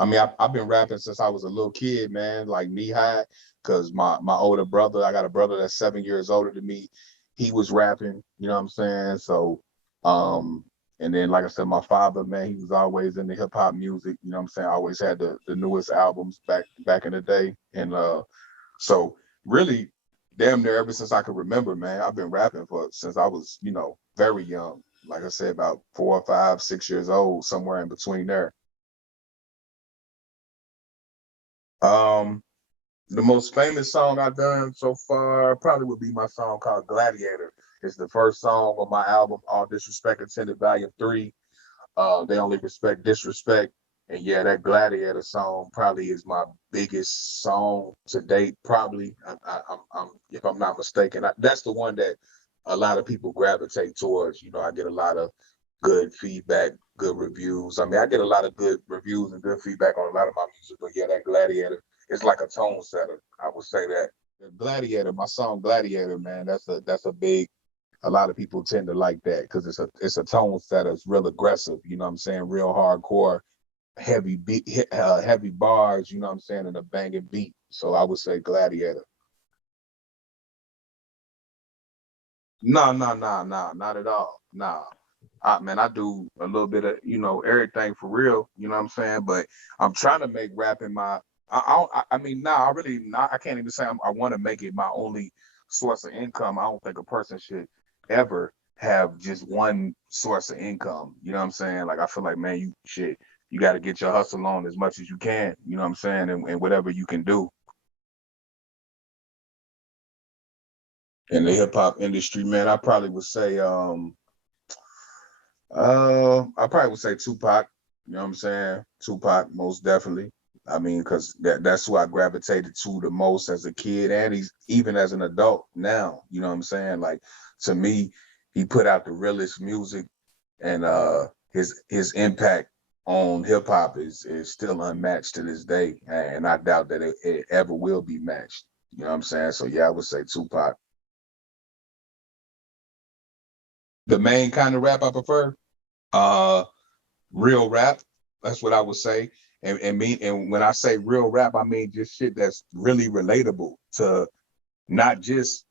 I mean, I've been rapping since I was a little kid, man, like knee high, because my older brother, I got a brother that's 7 years older than me. He was rapping, you know what I'm saying? So, um, and then like I said, my father, man, he was always in the hip hop music, you know what I'm saying? I always had the newest albums back in the day. And so really damn near ever since I could remember, man, I've been rapping for since I was, very young. Like I said, about 4 or 5, 6 years old, somewhere in between there. Um, the most famous song I've done so far probably would be my song called Gladiator. It's the first song on my album, All Disrespect Intended Volume 3. They Only Respect Disrespect. And yeah, that Gladiator song probably is my biggest song to date. Probably, if I'm not mistaken, that's the one that a lot of people gravitate towards. I get a lot of good feedback, good reviews. I mean, I get a lot of good reviews and good feedback on a lot of my music. But yeah, that Gladiator is like a tone setter. I would say that. Gladiator, my song Gladiator, man, that's a big. A lot of people tend to like that because it's a tone setter. It's real aggressive. You know what I'm saying? Real hardcore, heavy beat, heavy bars. You know what I'm saying? And a banging beat. So I would say Gladiator. No, no, no, no, not at all. Nah. Man, I do a little bit of, everything for real, you know what I'm saying? But I'm trying to make rapping I mean, nah, I really, not, I can't even say I want to make it my only source of income. I don't think a person should ever have just one source of income. You know what I'm saying? Like, I feel like, man, you got to get your hustle on as much as you can, you know what I'm saying? And whatever you can do in the hip hop industry, man, I probably would say, I probably would say Tupac. You know what I'm saying? Tupac, most definitely. I mean, because that's who I gravitated to the most as a kid, and he's even as an adult now. You know what I'm saying? Like, to me, he put out the realest music, and his impact on hip hop is still unmatched to this day, and I doubt that it ever will be matched. You know what I'm saying? So yeah, I would say Tupac. The main kind of rap I prefer. Uh, Real rap. That's what I would say. And when I say real rap, I mean just shit that's really relatable to not just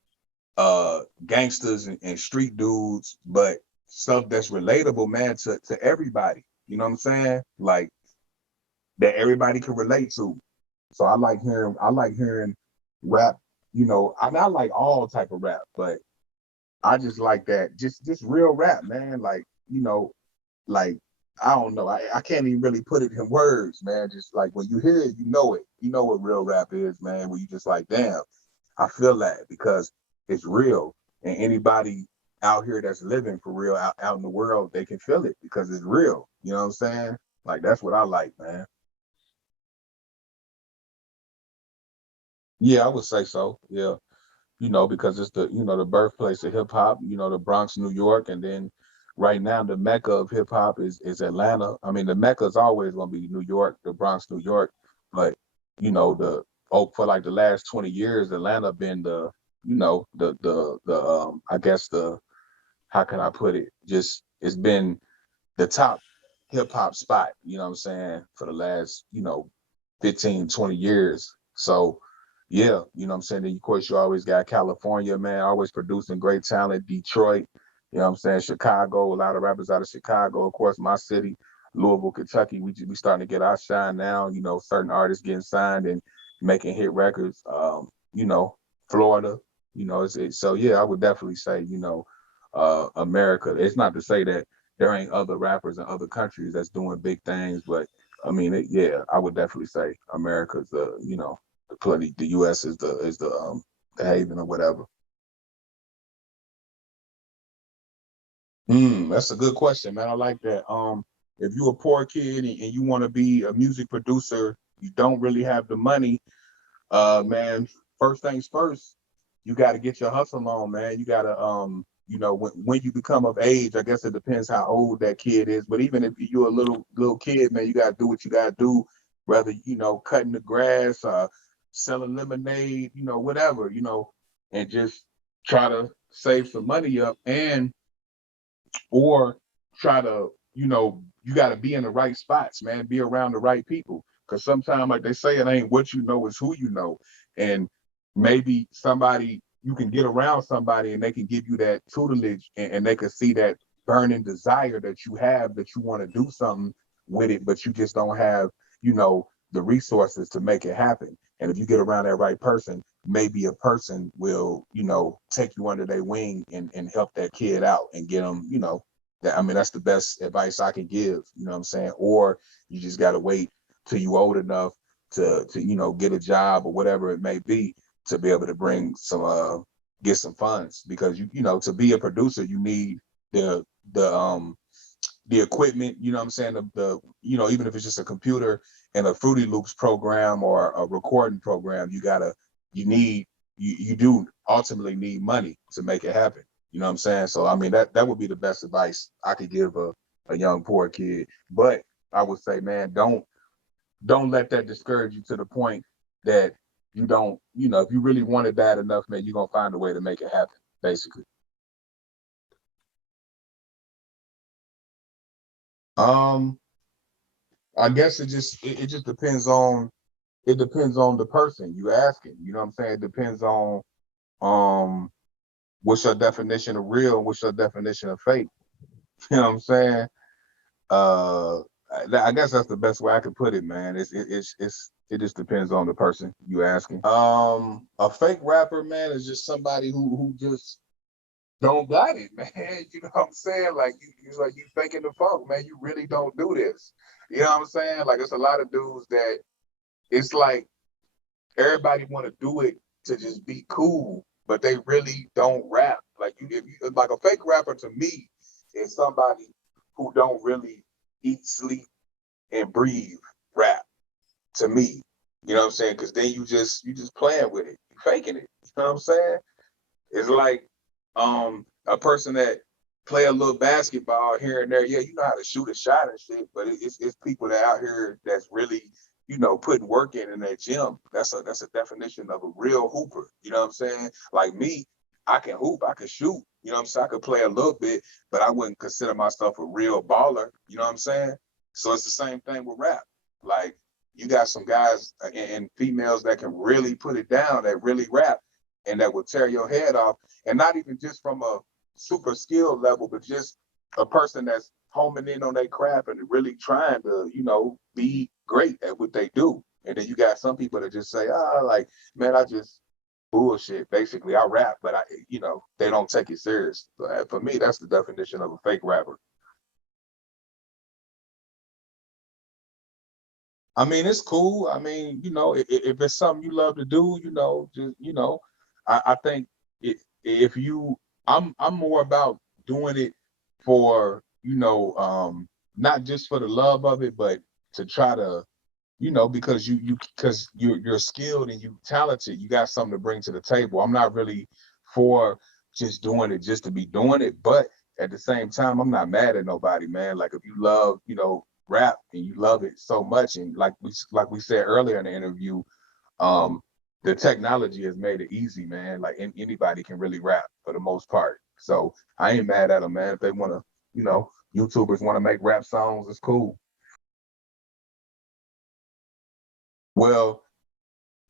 gangsters and street dudes, but stuff that's relatable, man, to everybody. You know what I'm saying? Like that everybody can relate to. So I like hearing rap, I mean I like all type of rap, but I just like that, just real rap, man. Like I don't know. I can't even really put it in words, man. Just like when you hear it, you know it. You know what real rap is, man. Where you just like, damn, I feel that because it's real. And anybody out here that's living for real out in the world, they can feel it because it's real. You know what I'm saying? Like that's what I like, man. Yeah, I would say so. Yeah. Because it's the birthplace of hip hop, the Bronx, New York, and then right now the mecca of hip hop is Atlanta. I mean, the mecca is always gonna be New York, the Bronx, New York, but the for like the last 20 years, Atlanta been the I guess how can I put it? Just it's been the top hip hop spot, you know what I'm saying, for the last, 15, 20 years. So yeah, you know what I'm saying? Then of course you always got California, man, always producing great talent, Detroit, you know what I'm saying, Chicago, a lot of rappers out of Chicago, of course, my city, Louisville, Kentucky, we starting to get our shine now, certain artists getting signed and making hit records. Florida, so yeah, I would definitely say, America. It's not to say that there ain't other rappers in other countries that's doing big things, but I mean, yeah, I would definitely say America's the U.S. is the haven or whatever. That's a good question, man. I like that. If you're a poor kid and you want to be a music producer, you don't really have the money. Man, first things first, you got to get your hustle on, man. You got to, when you become of age, I guess it depends how old that kid is. But even if you're a little kid, man, you got to do what you got to do, whether, cutting the grass, selling lemonade, whatever, and just try to save some money up or try to, you got to be in the right spots, man, be around the right people. Because sometimes, like they say, it ain't what you know, it's who you know. And maybe somebody, you can get around somebody and they can give you that tutelage, and they can see that burning desire that you have, that you want to do something with it, but you just don't have, you know, the resources to make it happen. And if you get around that right person, maybe a person will, you know, take you under their wing and help that kid out and get them, you know, that, I mean, that's the best advice I can give, you know what I'm saying? Or you just got to wait till you old enough to, you know, get a job or whatever it may be, to be able to bring some, get some funds, because you know, to be a producer, you need the equipment, you know what I'm saying? The you know, even if it's just a computer and a Fruity Loops program or a recording program, you do ultimately need money to make it happen. You know what I'm saying? So I mean, that would be the best advice I could give a young poor kid. But I would say, man, don't let that discourage you to the point that you don't, you know, if you really want it bad enough, man, you're gonna find a way to make it happen, basically. I guess it just depends on, the person you asking. You know what I'm saying? It depends on um what's your definition of real and what's your definition of fake. You know what I'm saying? Uh I guess that's the best way I could put it, man. It just depends on the person you asking. A fake rapper, man, is just somebody who just don't got it, man. You know what I'm saying? Like you faking the funk, man. You really don't do this. You know what I'm saying? Like it's a lot of dudes that it's like everybody want to do it to just be cool, but they really don't rap. Like if you, like a fake rapper to me is somebody who don't really eat, sleep, and breathe rap. To me, you know what I'm saying? Because then you just playing with it, you faking it. You know what I'm saying? It's like a person that play a little basketball here and there. Yeah, you know how to shoot a shot and shit, but it's people that out here that's really, you know, putting work in their gym. That's a definition of a real hooper. You know what I'm saying? Like me, I can hoop, I can shoot. You know what I'm saying? I could play a little bit, but I wouldn't consider myself a real baller. You know what I'm saying? So it's the same thing with rap. Like you got some guys and females that can really put it down, that really rap, and that will tear your head off. And not even just from a super skill level, but just a person that's homing in on their craft and really trying to, you know, be great at what they do. And then you got some people that just say, like, man, I just bullshit. Basically, I rap, but you know, they don't take it serious. But for me, that's the definition of a fake rapper. I mean, it's cool. I mean, you know, if it's something you love to do, you know, just, you know, I think if you, I'm more about doing it for, you know, not just for the love of it, but to try to, you know, because you're skilled and you talented, you got something to bring to the table. I'm not really for just doing it just to be doing it, but at the same time, I'm not mad at nobody, man. Like if you love, you know, rap and you love it so much, and like we said earlier in the interview, um, the technology has made it easy, man. Like anybody can really rap for the most part. So I ain't mad at them, man. If they want to, you know, YouTubers want to make rap songs, it's cool. Well,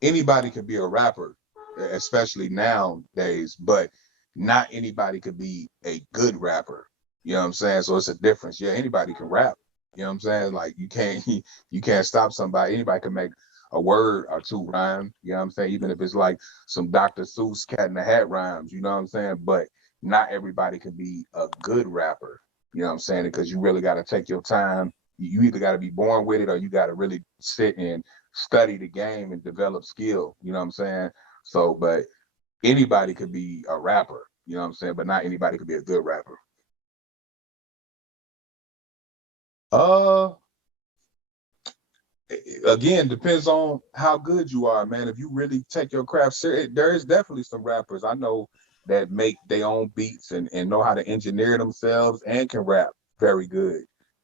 anybody could be a rapper, especially nowadays, but not anybody could be a good rapper. You know what I'm saying? So it's a difference. Yeah, anybody can rap. You know what I'm saying? Like you can't stop somebody. Anybody can make a word or two rhyme. You know what I'm saying? Even if it's like some Dr. Seuss Cat in the Hat rhymes. You know what I'm saying? But not everybody can be a good rapper. You know what I'm saying? Because you really got to take your time. You either got to be born with it or you got to really sit and study the game and develop skill. You know what I'm saying? So, but anybody could be a rapper. You know what I'm saying? But not anybody could be a good rapper. Uh, Again, depends on how good you are, man. If you really take your craft serious, there is definitely some rappers I know that make their own beats and know how to engineer themselves and can rap very good.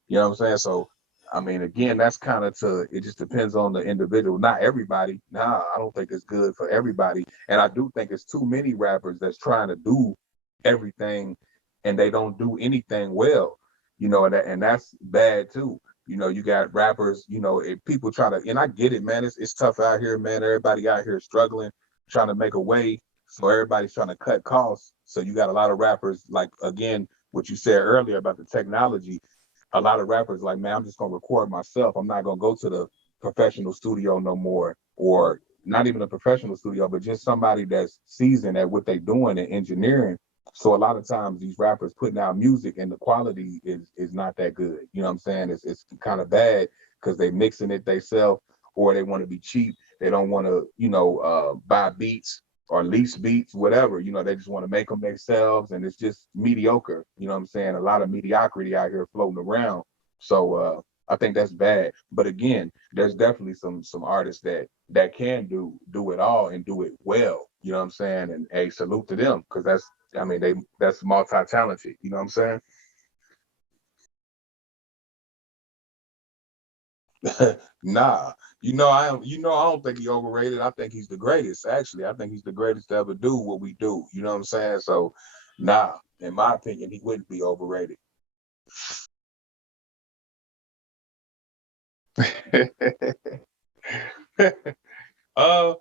You know what I'm saying? So, I mean, again, that's kind of it just depends on the individual. Not everybody. Nah, I don't think it's good for everybody. And I do think it's too many rappers that's trying to do everything and they don't do anything well, you know, and that's bad too. You know, you got rappers, you know, and people try to, and I get it, man. It's tough out here, man. Everybody out here struggling, trying to make a way. So everybody's trying to cut costs. So you got a lot of rappers, like, again, what you said earlier about the technology. A lot of rappers like, man, I'm just gonna record myself. I'm not gonna go to the professional studio no more, or not even a professional studio, but just somebody that's seasoned at what they're doing in engineering. So a lot of times these rappers putting out music and the quality is not that good. You know what I'm saying? It's kind of bad because they mixing it themselves, or they want to be cheap. They don't want to, you know, buy beats or lease beats, whatever. You know, they just want to make them themselves, and it's just mediocre. You know what I'm saying? A lot of mediocrity out here floating around. So I think that's bad. But again, there's definitely some artists that can do it all and do it well. You know what I'm saying? And a salute to them, because that's multi-talented. You know what I'm saying? Nah, I don't think he's overrated. I think he's the greatest. Actually, I think he's the greatest to ever do what we do. You know what I'm saying? So, nah, in my opinion, he wouldn't be overrated. uh,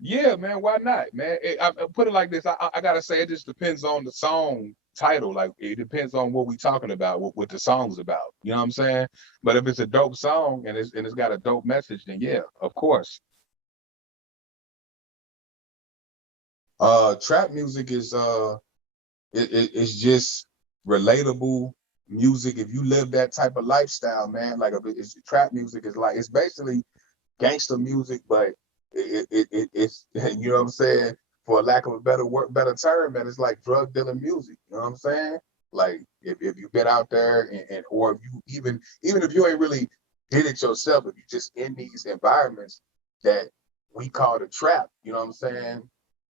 yeah, man. Why not, man? I put it like this. I gotta say, it just depends on the song title. Like, it depends on what we talking about, what the song's about. You know what I'm saying? But if it's a dope song and it's got a dope message, then yeah, of course. Trap music is it's just relatable music. If you live that type of lifestyle, man, like, it's trap music is like, it's basically gangster music, but it's you know what I'm saying, for lack of a better term, man, it's like drug dealing music. You know what I'm saying? Like, if you get out there, and or if you even if you ain't really did it yourself, if you just in these environments that we call the trap, you know what I'm saying?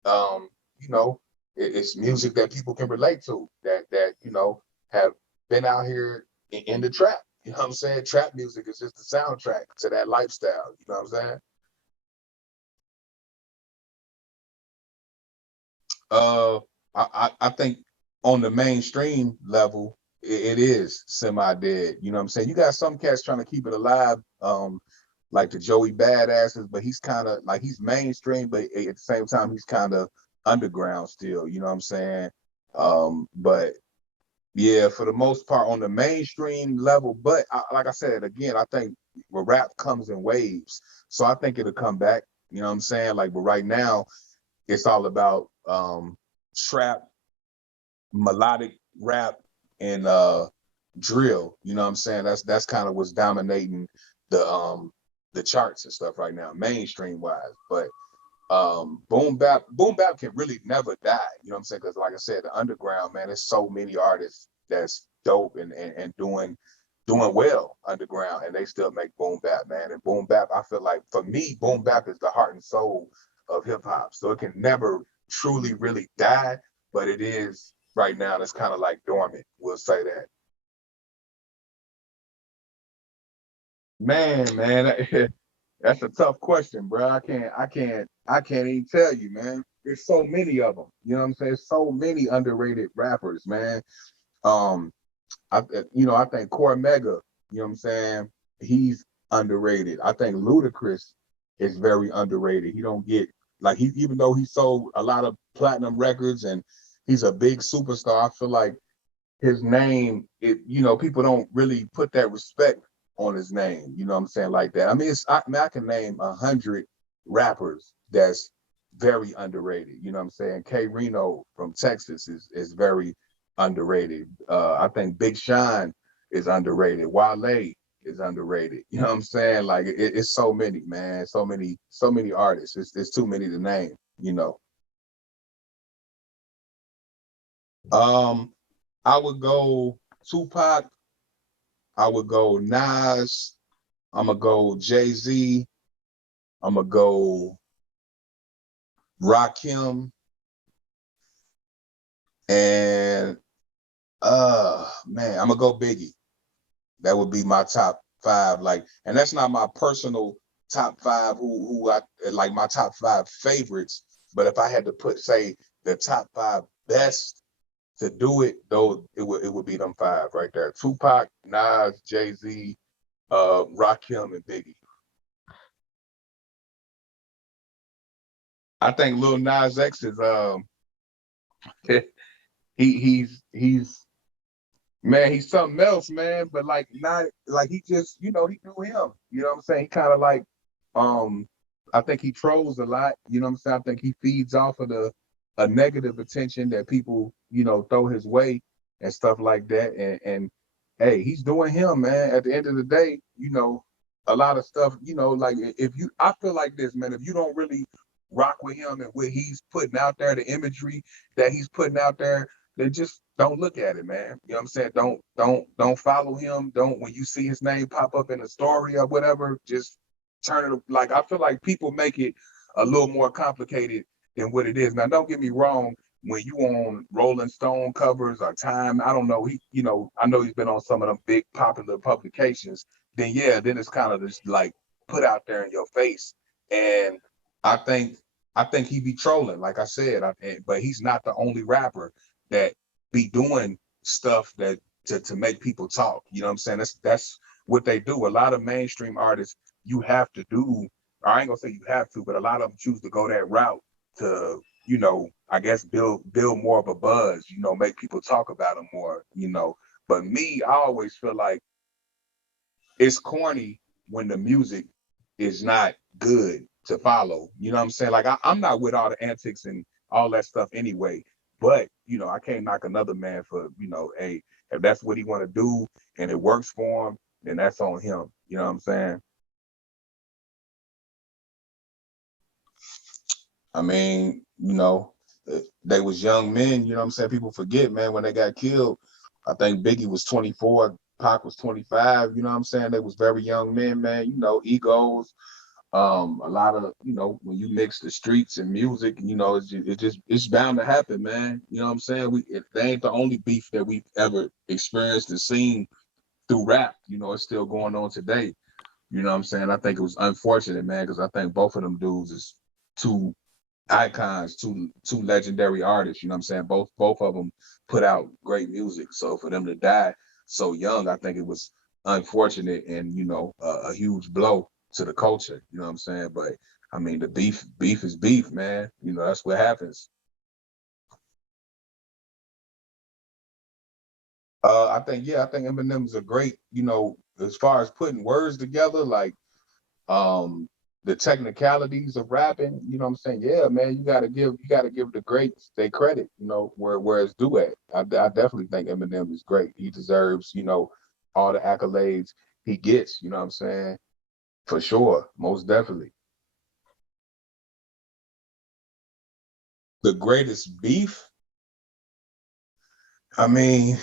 um, you know, it's music that people can relate to, that have been out here in the trap. You know what I'm saying? Trap music is just the soundtrack to that lifestyle. You know what I'm saying? Uh, I think on the mainstream level, it is semi-dead. You know what I'm saying? You got some cats trying to keep it alive, like the Joey Badasses, but he's kind of like, he's mainstream, but at the same time he's kind of underground still. You know what I'm saying? But yeah, for the most part on the mainstream level. But like I said again, I think rap comes in waves, so I think it'll come back. You know what I'm saying? Like, but right now it's all about trap, melodic rap, and drill. You know what I'm saying? That's kind of what's dominating the charts and stuff right now, mainstream wise. But boom bap can really never die. You know what I'm saying? Because like I said, the underground, man, there's so many artists that's dope and doing well underground, and they still make boom bap, man. And boom bap, I feel like, for me, boom bap is the heart and soul of hip hop. So it can never truly really die, but it is right now. It's kind of like dormant. We'll say that. Man, that's a tough question, bro. I can't even tell you, man. There's so many of them. You know what I'm saying? So many underrated rappers, man. Um, I think Core Mega, you know what I'm saying? He's underrated. I think Ludacris is very underrated. He don't get, like, he, even though he sold a lot of platinum records and he's a big superstar, I feel like his name, people don't really put that respect on his name. You know what I'm saying? Like that. I mean, I can name 100 rappers that's very underrated. You know what I'm saying? K Reno from Texas is very underrated. I think Big Sean is underrated. Wale is underrated. You know what I'm saying? Like, it's so many, man. So many artists. It's too many to name. You know. Um, I would go Tupac. I would go Nas. I'm gonna go Jay-Z. I'm gonna go Rakim, and man, I'm gonna go Biggie. That would be my top five. Like, and that's not my personal top five. Who I like, my top five favorites. But if I had to say the top five best to do it, though, it would be them five right there: Tupac, Nas, Jay-Z, Rakim and Biggie. I think Lil Nas X is he's man, he's something else, man. But like not like he just, he do him. You know what I'm saying? He kind of like I think he trolls a lot, you know what I'm saying? I think he feeds off of a negative attention that people, throw his way and stuff like that. And hey, he's doing him, man. At the end of the day, a lot of stuff, like I feel like this, man, if you don't really rock with him and what he's putting out there, the imagery that he's putting out there, then just don't look at it, man. You know what I'm saying? Don't follow him. Don't, when you see his name pop up in a story or whatever, just turn it. Like, I feel like people make it a little more complicated than what it is. Now, don't get me wrong. When you on Rolling Stone covers or Time, I don't know. I know he's been on some of them big popular publications. Then yeah, then it's kind of just like put out there in your face. And I think he be trolling, like I said. But he's not the only rapper that be doing stuff that to make people talk. You know what I'm saying? That's what they do. A lot of mainstream artists, you have to do. I ain't gonna say you have to, but a lot of them choose to go that route to, I guess build more of a buzz. Make people talk about them more. But me, I always feel like it's corny when the music is not good to follow. You know what I'm saying? Like I'm not with all the antics and all that stuff anyway. But I can't knock another man for, hey, if that's what he want to do and it works for him, then that's on him. You know what I'm saying? I mean, they was young men, you know what I'm saying? People forget, man, when they got killed. I think Biggie was 24, Pac was 25, you know what I'm saying? They was very young men, man, egos. A lot of, when you mix the streets and music, it's bound to happen, man. You know what I'm saying? They ain't the only beef that we've ever experienced and seen through rap. It's still going on today. You know what I'm saying? I think it was unfortunate, man, because I think both of them dudes is two icons, two legendary artists. You know what I'm saying? Both of them put out great music. So for them to die so young, I think it was unfortunate and a huge blow to the culture. You know what I'm saying? But I mean, the beef is beef, man. That's what happens. I think Eminem's a great, as far as putting words together, like the technicalities of rapping, you know what I'm saying? Yeah, man, you gotta give the greats their credit, where it's due at. I definitely think Eminem is great. He deserves, all the accolades he gets, you know what I'm saying? For sure, most definitely. The greatest beef? I mean,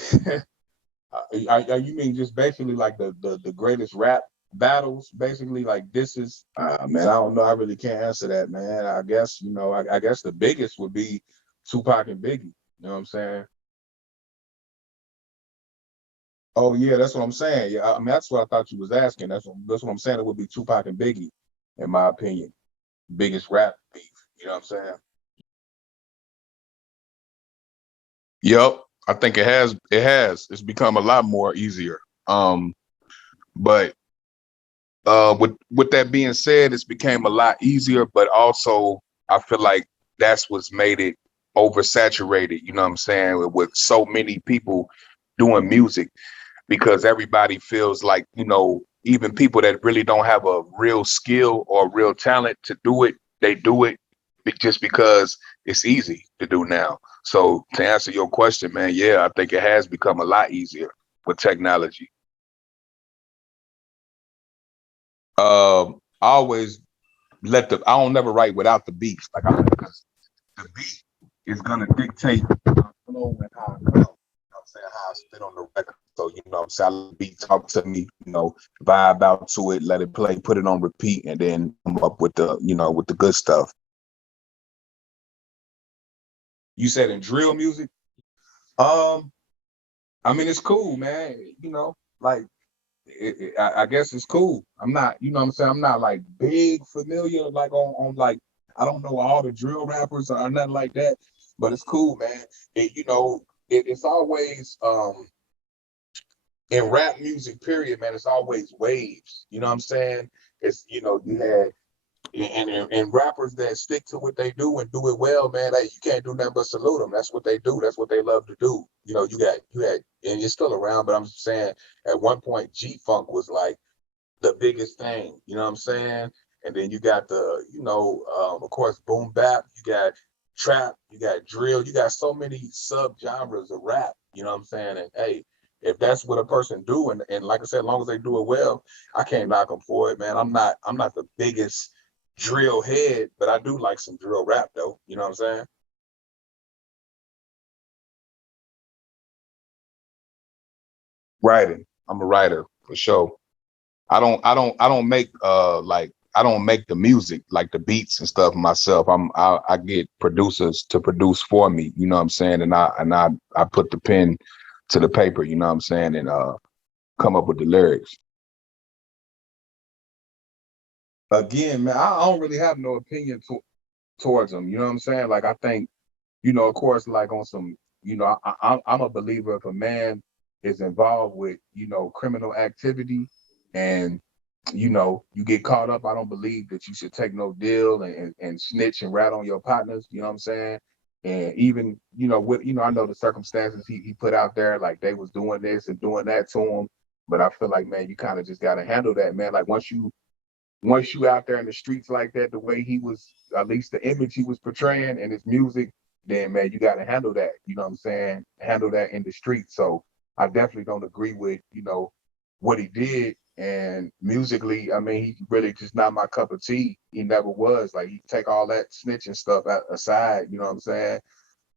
you mean just basically like the greatest rap battles, basically like this is man, I don't know. I really can't answer that, man. I guess, I guess the biggest would be Tupac and Biggie. You know what I'm saying? Oh yeah, that's what I'm saying. Yeah, I mean that's what I thought you was asking. That's what I'm saying. It would be Tupac and Biggie, in my opinion. Biggest rap beef. You know what I'm saying? Yep. I think it's become a lot more easier. But with that being said, it's became a lot easier, but also I feel like that's what's made it oversaturated, you know what I'm saying, with so many people doing music, because everybody feels like, even people that really don't have a real skill or real talent to do it, they do it just because it's easy to do now. So to answer your question, man, yeah, I think it has become a lot easier with technology. I always I don't never write without the beats. Like because the beat is gonna dictate how I flow and how I come. You know what I'm saying? How I spit on the record. So, what I'm saying, I let the beat talk to me, vibe out to it, let it play, put it on repeat, and then come up with with the good stuff. You said in drill music? Um, I mean, it's cool, man. Like I guess it's cool. I'm not, what I'm saying, I'm not like big familiar, like on like, I don't know all the drill rappers or nothing like that, but it's cool, man. It's always in rap music, period, man, it's always waves. You know what I'm saying? It's, you know, you had and rappers that stick to what they do and do it well, man. Like, you can't do nothing but salute them. That's what they do. That's what they love to do. You know, you had, and you're still around, but I'm just saying, at one point, G Funk was like the biggest thing. You know what I'm saying? And then you got the, you know, of course, boom bap. You got trap. You got drill. You got so many sub genres of rap. You know what I'm saying? And hey, if that's what a person do, and like I said, as long as they do it well, I can't knock them for it, man. I'm not the biggest drill head, but I do like some drill rap though. You know what I'm saying? Writing. I'm a writer for sure. I don't make like I don't make the music, like the beats and stuff myself. I get producers to produce for me, you know what I'm saying? And I put the pen to the paper, you know what I'm saying, and come up with the lyrics. Again, man, I don't really have no opinion towards them, you know what I'm saying? Like, I think, you know, of course, like on some, you know, I'm a believer, if a man is involved with, you know, criminal activity, and, you know, you get caught up, I don't believe that you should take no deal and snitch and rat on your partners, you know what I'm saying? And even, you know, with, you know, I know the circumstances he put out there, like they was doing this and doing that to him. But I feel like, man, you kind of just got to handle that, man. Like, once you out there in the streets like that, the way he was, at least the image he was portraying in his music, then man, you got to handle that. You know what I'm saying? Handle that in the streets. So I definitely don't agree with, you know, what he did. And musically, I mean, he really just not my cup of tea. He never was. Like, he take all that snitching stuff aside. You know what I'm saying?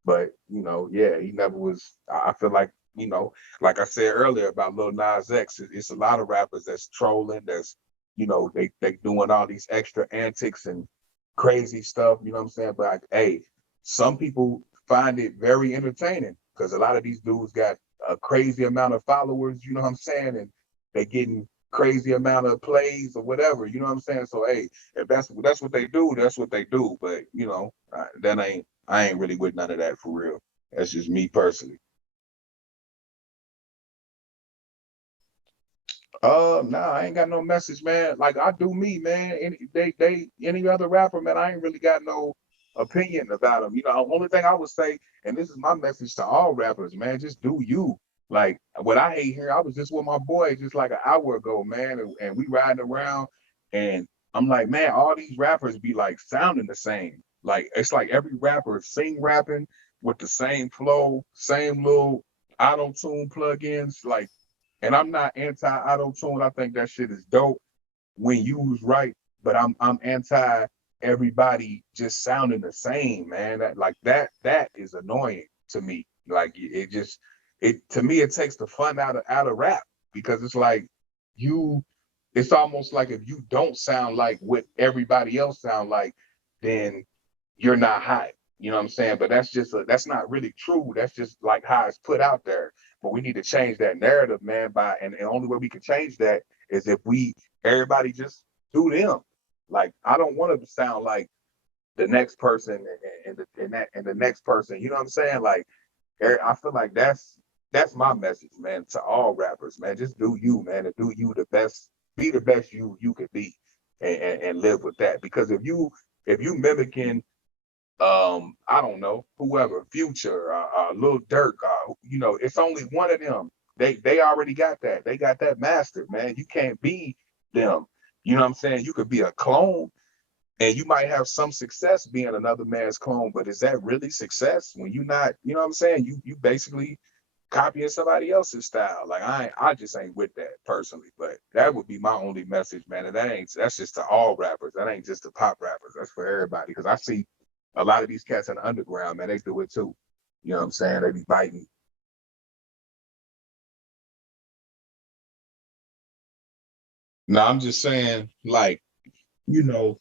But, you know, yeah, he never was. I feel like, you know, like I said earlier about Lil Nas X, it's a lot of rappers that's trolling, that's, you know, they doing all these extra antics and crazy stuff, you know what I'm saying? But like, hey, some people find it very entertaining, because a lot of these dudes got a crazy amount of followers, you know what I'm saying? And they getting crazy amount of plays or whatever, you know what I'm saying? So hey, if that's what they do, that's what they do. But you know, that ain't I ain't really with none of that for real. That's just me personally. Nah, I ain't got no message, man. Like, I do me, man. Any other rapper, man, I ain't really got no opinion about them. You know, the only thing I would say, and this is my message to all rappers, man, just do you. Like, what I hate here, I was just with my boy just like an hour ago, man, and we riding around, and I'm like, man, all these rappers be like sounding the same. Like, it's like every rapper sing rapping with the same flow, same little auto tune plugins, like. And I'm not anti auto tune. I think that shit is dope when used right. But I'm anti everybody just sounding the same, man. That is annoying to me. Like, it just it to me, it takes the fun out of rap, because it's like, you it's almost like if you don't sound like what everybody else sound like, then you're not hot. You know what I'm saying? But that's not really true. That's just like how it's put out there. But we need to change that narrative, man. And the only way we can change that is if we everybody just do them. Like, I don't want to sound like the next person and the next person. You know what I'm saying? Like, I feel like that's my message, man, to all rappers, man. Just do you, man, and do you the best. Be the best you could be, and live with that. Because if you mimicking, I don't know, whoever, Future, Lil Durk, you know, it's only one of them. They already got that. They got that mastered, man. You can't be them. You know what I'm saying? You could be a clone, and you might have some success being another man's clone, but is that really success when you not, you know what I'm saying? You basically copying somebody else's style. Like, I just ain't with that personally. But that would be my only message, man. And that's just to all rappers. That ain't just to pop rappers. That's for everybody. Because I see a lot of these cats in the underground, man, they do it too. You know what I'm saying? They be biting. No, I'm just saying, like, you know,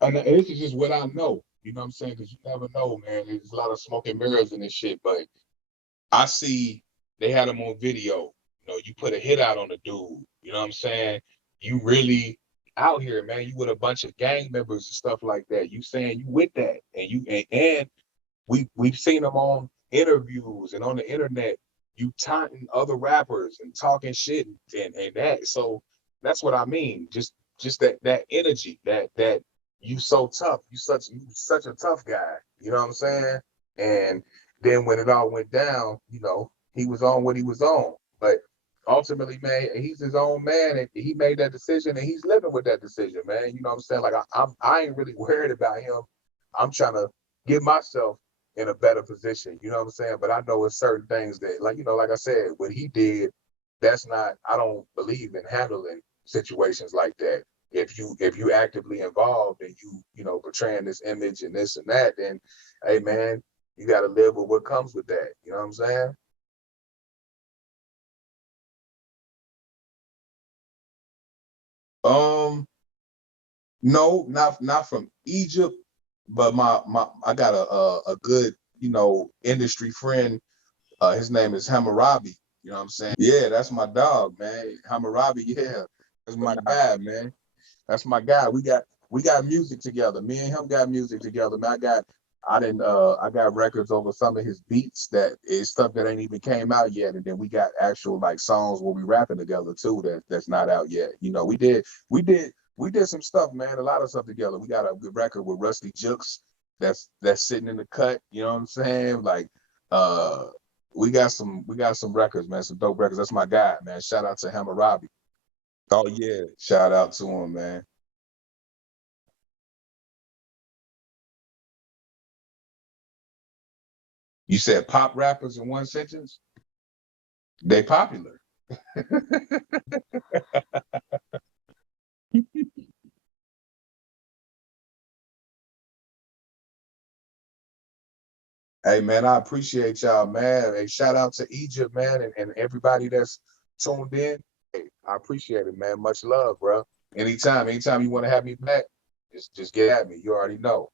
and this is just what I know. You know what I'm saying? Because you never know, man. There's a lot of smoke and mirrors in this shit. But I see they had him on video. You know, you put a hit out on the dude. You know what I'm saying? You really out here, man. You with a bunch of gang members and stuff like that. You saying you with that, and we've seen them on interviews and on the internet. you taunting other rappers and talking shit and that. So that's what I mean. Just that energy, that you so tough. You such a tough guy. You know what I'm saying? And then when it all went down, you know, he was on what he was on. But ultimately, man, he's his own man, and he made that decision, and he's living with that decision, man. You know what I'm saying? Like I ain't really worried about him. I'm trying to get myself in a better position. You know what I'm saying? But I know it's certain things that, like, you know, like I said, what he did, that's not. I don't believe in handling situations like that. If you actively involved and you know portraying this image and this and that, then hey man, you got to live with what comes with that. You know what I'm saying? Um, no, not from Egypt, but my I got a good, you know, industry friend. His name is Hammurabi. You know what I'm saying? Yeah, that's my dog, man. Hammurabi, yeah, that's my guy, man. That's my guy. We got music together. Me and him got music together. Man, I got records over some of his beats that is stuff that ain't even came out yet. And then we got actual like songs where we rapping together too that's not out yet. You know, we did some stuff, man, a lot of stuff together. We got a good record with Rusty Jukes that's sitting in the cut, you know what I'm saying? Like uh we got some records, man, some dope records. That's my guy, man. Shout out to Hammurabi. Oh yeah, shout out to him, man. You said pop rappers in one sentence? They popular. Hey man, I appreciate y'all, man. Hey, shout out to Egypt, man, and everybody that's tuned in. Hey, I appreciate it, man. Much love, bro. Anytime you want to have me back, just get at me. You already know.